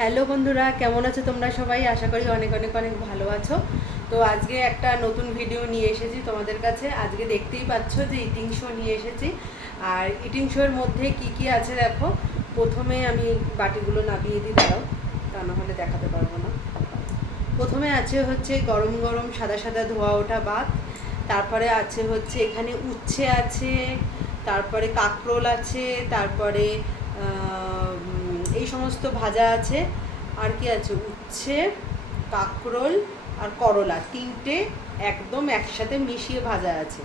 Hello বন্ধুরা, কেমন আছো তোমরা সবাই? আশা করি অনেক অনেক অনেক ভালো আছো। তো আজকে একটা নতুন ভিডিও নিয়ে এসেছি তোমাদের কাছে। আজকে দেখতেই পাচ্ছ যে ইটিং শো নিয়ে এসেছি। আর ইটিং শোয়ের মধ্যে কি কি আছে দেখো? প্রথমে আমি বাটিগুলো নামিয়ে দিই, দাঁড়াও। তা না হলে দেখাতে পারব না। প্রথমে আছে হচ্ছে গরম গরম সাদা সাদা ধোয়া ওঠা ভাত তারপরে আছে হচ্ছে এখানে উচ্ছে আছে, তারপরে কাঁকরোল আছে, তারপরে সমস্ত ভাজা আছে। আর কি আছে? উচ্ছে, কাঁকরোল আর করলা। তিনটে একদম একসাথে মিশিয়ে ভাজা আছে।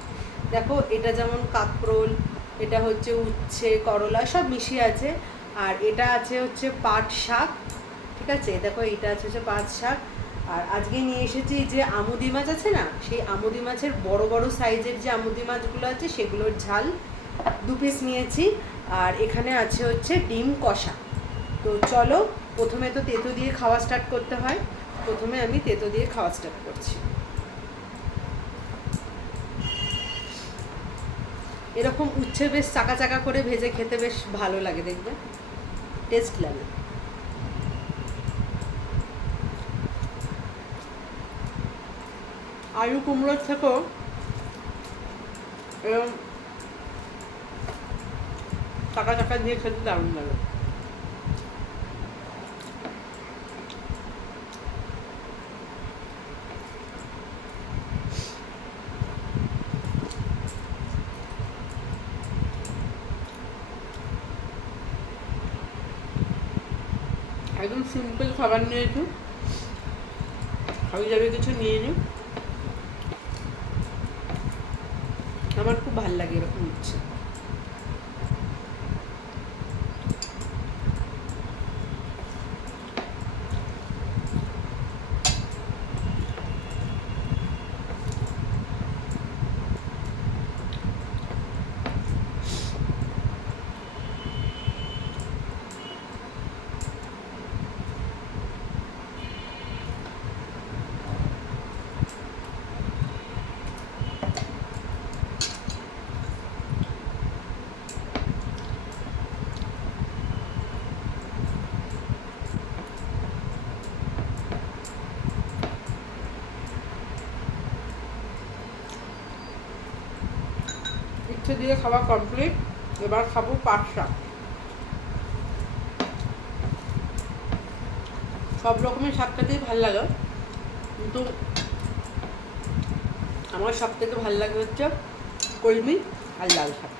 দেখো, এটা যেমন কাঁকরোল, এটা হচ্ছে উচ্ছে, করলা, সব মিশিয়ে আছে। আর এটা আছে হচ্ছে পাট শাক, ঠিক আছে? দেখো এটা আছে হচ্ছে পাট শাক। আর আজকে নিয়ে এসেছি যে আমুদি মাছ আছে না? সেই আমুদি মাছের বড় বড় সাইজের যে আমুদি মাছগুলো আছে, সেগুলোর ঝাল দু পিস নিয়েছি। আর এখানে আছে হচ্ছে ডিম কষা। তো চলো, প্রথমে তো তেতো দিয়ে খাওয়া স্টার্ট করতে হয়। প্রথমে আমি তেতো দিয়ে খাওয়া স্টার্ট করছি। এরকম উচ্ছে বেশ চাকা চাকা করে ভেজে খেতে বেশ ভালো লাগে, দেখবে? টেস্ট লাগে। আলু কুমড়োর থেকেও এরকম চাকা চাকা দিয়ে খেতে দারুণ লাগে। একদম সিম্পল খাবার নিয়ে হাবি যাবে কিছু নিয়ে নিই। আমার খুব ভালো লাগে এরকম ইচ্ছে ইচ্ছে দিয়ে খাওয়া কমপ্লিট এবার খাব পাট শাক। সব রকমের শাকটাতেই ভালো লাগে। কিন্তু আমার সব থেকে ভালো লাগে হচ্ছে কলমি আর লাল শাক।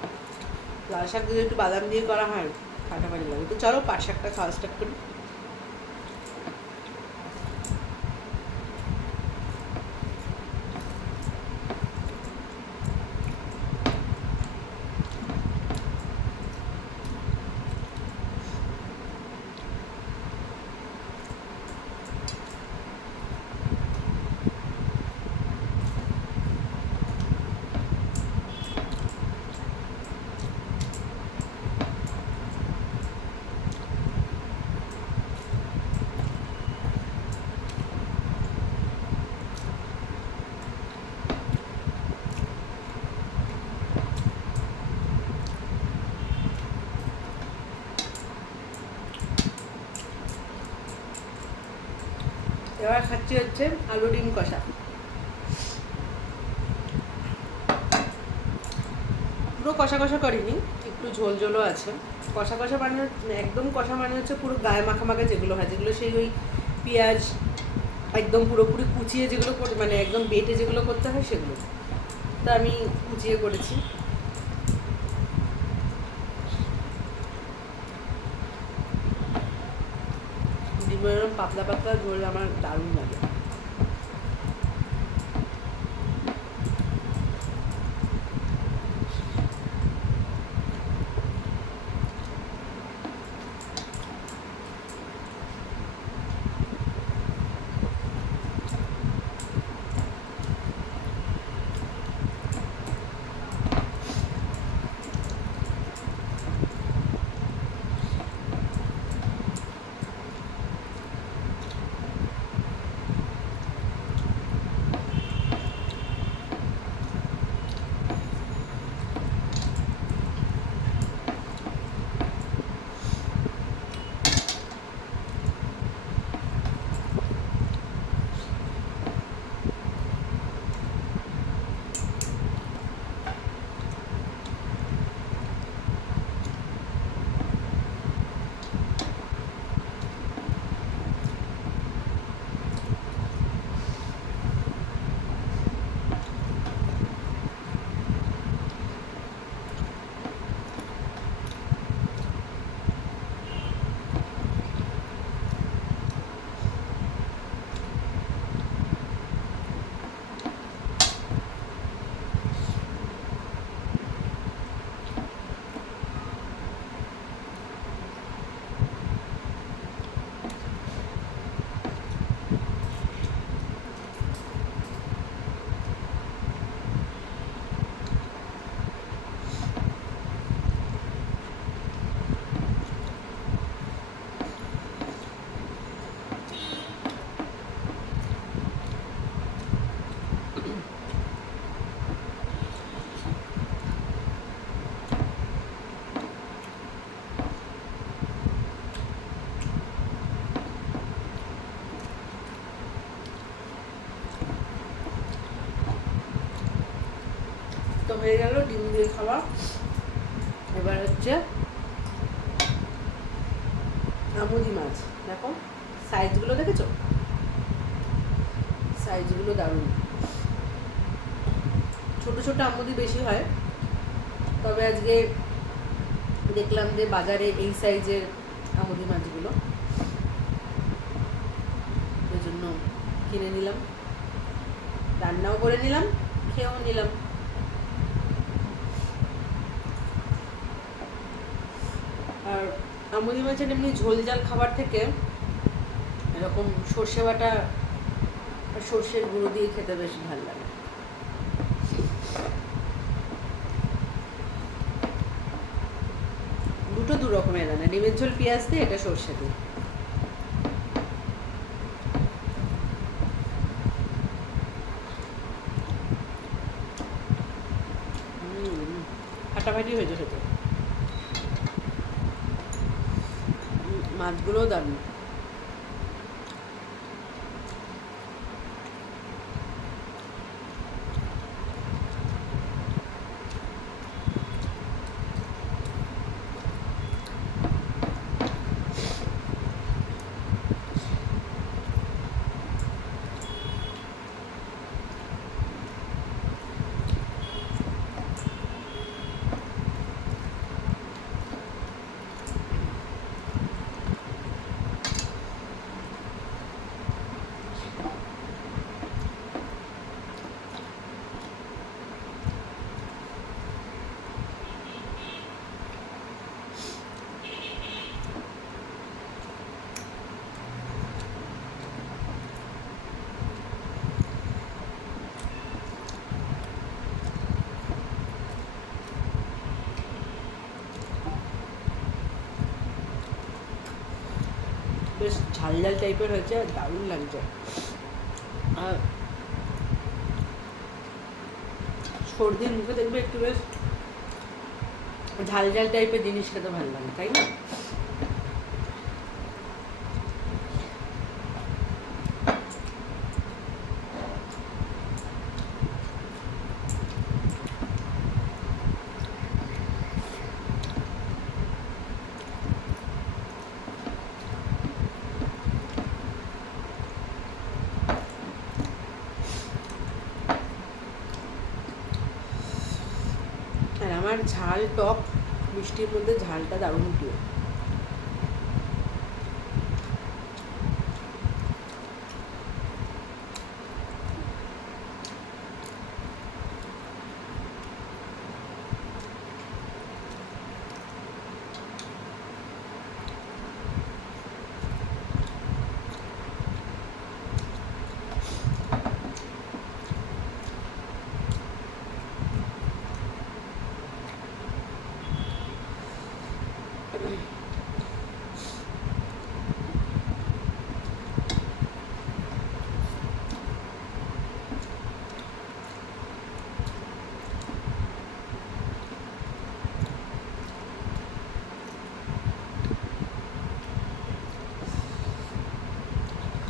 লাল শাক যদি একটু বাদাম দিয়ে করা হয়, ফাটাফাটি লাগে। তো চলো পাট শাকটা খাওয়া স্টার্ট করি। এবার খাচ্ছি হচ্ছে আলু ডিম কষা। পুরো কষা কষা করিনি, একটু ঝোল ঝোলও আছে। কষা কষা মানে একদম কষা মানে হচ্ছে পুরো গায়ে মাখা মাখা যেগুলো হয়, যেগুলো সেই ওই পেঁয়াজ একদম পুরোপুরি কুচিয়ে যেগুলো মানে একদম বেটে যেগুলো করতে হয় সেগুলো। তা আমি কুচিয়ে করেছি। পাতলা পাতলা ঝোল আমার দারুণ লাগে। হয়ে গেল, ডিম দিয়ে খাওয়া। এবার হচ্ছে আমুদি মাছ। দেখো, সাইজগুলো দেখেছ? সাইজগুলো দারুণ। ছোট ছোট আমুদি বেশি হয়, তবে আজকে দেখলাম যে বাজারে এই সাইজের আমুদি মাছগুলো। জন্য কিনে নিলাম। রান্নাও করে নিলাম, খেয়েও নিলাম। আর আমুদি মাছের এমনি ঝোল জাল খাবার থেকে এরকম সর্ষে বাটা সর্ষের গুঁড়ো দিয়ে খেতে বেশ ভালো লাগে। দুটো দু রকমের রান্না, ডিমের ঝোল, পেঁয়াজ দিয়ে, এটা সর্ষে দিয়ে। ফাটাফাটি হয়েছে সেটা মাছগুলোও দারুণ বেশ ঝাল ঝাল টাইপের হয়েছে দারুণ লাগছে। আর সর্দির মুখে দেখবে একটু বেশ ঝাল ঝাল টাইপের জিনিস খেতে ভালো লাগে তাই না আর আমার ঝাল টক মিষ্টির মধ্যে ঝালটা দারুণ প্রিয়।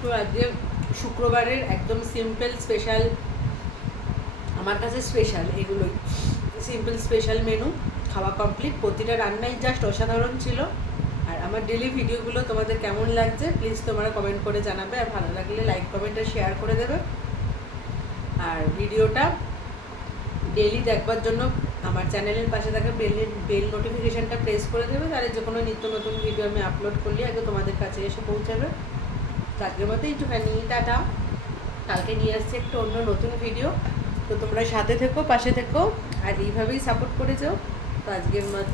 তো আজকে শুক্রবারের একদম সিম্পল স্পেশাল আমার কাছে স্পেশাল এগুলোই। সিম্পল স্পেশাল মেনু খাওয়া কমপ্লিট প্রতিটা রান্নাই জাস্ট অসাধারণ ছিল। আর আমার ডেলি ভিডিওগুলো তোমাদের কেমন লাগছে প্লিজ তোমরা কমেন্ট করে জানাবে। আর ভালো লাগলে লাইক কমেন্ট আর শেয়ার করে দেবে। আর ভিডিওটা ডেলি দেখবার জন্য আমার চ্যানেলের পাশে থাকা বেল বেল নোটিফিকেশানটা প্রেস করে দেবে। তাহলে যে কোনো নিত্য নতুন ভিডিও আমি আপলোড করলে আগে তোমাদের কাছে এসে পৌঁছাবে। আজকের মতো একটুখানি টাটা কালকে নিয়ে আসছে একটু অন্য নতুন ভিডিও তো তোমরা সাথে থেকো, পাশে থেকো, আর এইভাবেই সাপোর্ট করে যাও। তো আজকের মতো